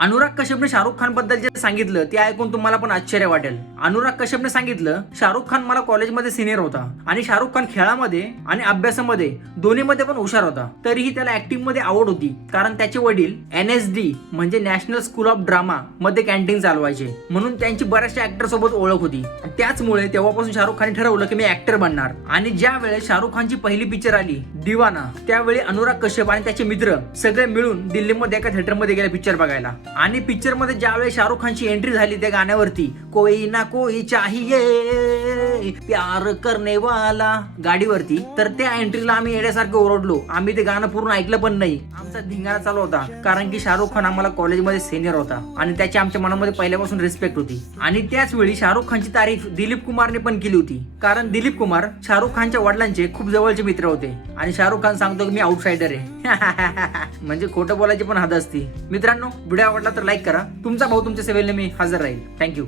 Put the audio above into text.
अनुराग कश्यपने शाहरुख खानबद्दल जे सांगितलं ते ऐकून तुम्हाला पण आश्चर्य वाटेल. अनुराग कश्यपने सांगितलं शाहरुख खान मला कॉलेजमध्ये सिनियर होता आणि शाहरुख खान खेळामध्ये आणि अभ्यासामध्ये दोन्हीमध्ये पण हुशार होता. तरीही त्याला ऍक्टिंगमध्ये आवड होती. कारण त्याचे वडील एन एस डी म्हणजे नॅशनल स्कूल ऑफ ड्रामा मध्ये कॅन्टीन चालवायचे. म्हणून त्यांची बऱ्याचशा ऍक्टर सोबत ओळख होती. त्याचमुळे तेव्हापासून शाहरुख खान ठरवलं की मी ऍक्टर बनणार. आणि ज्या वेळेस शाहरुख खानची पहिली पिक्चर आली दिवाना त्यावेळी अनुराग कश्यप आणि त्याचे मित्र सगळे मिळून दिल्लीमध्ये एका थिएटरमध्ये गेले पिक्चर बघायला. आणि पिक्चरमध्ये ज्यावेळेस शाहरुख खानची एंट्री झाली त्या गाण्यावरती कोई ना कोई चाहिए। प्यार करने वाला गाडीवरती. तर त्या एंट्रीला आम्ही येण्यासारखं ओरडलो. आम्ही ते गाणं पूर्ण ऐकलं पण नाही. आमचा धिंगाणा चालू होता. कारण की शाहरुख खान आम्हाला कॉलेजमध्ये सिनियर होता. आणि त्याची आमच्या मनामध्ये पहिल्यापासून रिस्पेक्ट होती. आणि त्याच वेळी शाहरुख खानची तारीफ दिलीप कुमारने पण केली होती. कारण दिलीप कुमार शाहरुख खानच्या वडिलांचे खूप जवळचे मित्र होते. आणि शाहरुख खान सांगतो की मी आउटसाइडर आहे. म्हणजे खोटं बोलायची पण हद असती. मित्रांनो व्हिडिओ आवडला तर लाईक करा. तुमचा भाऊ तुमच्या सेवेला मी हजर राहील. थँक्यू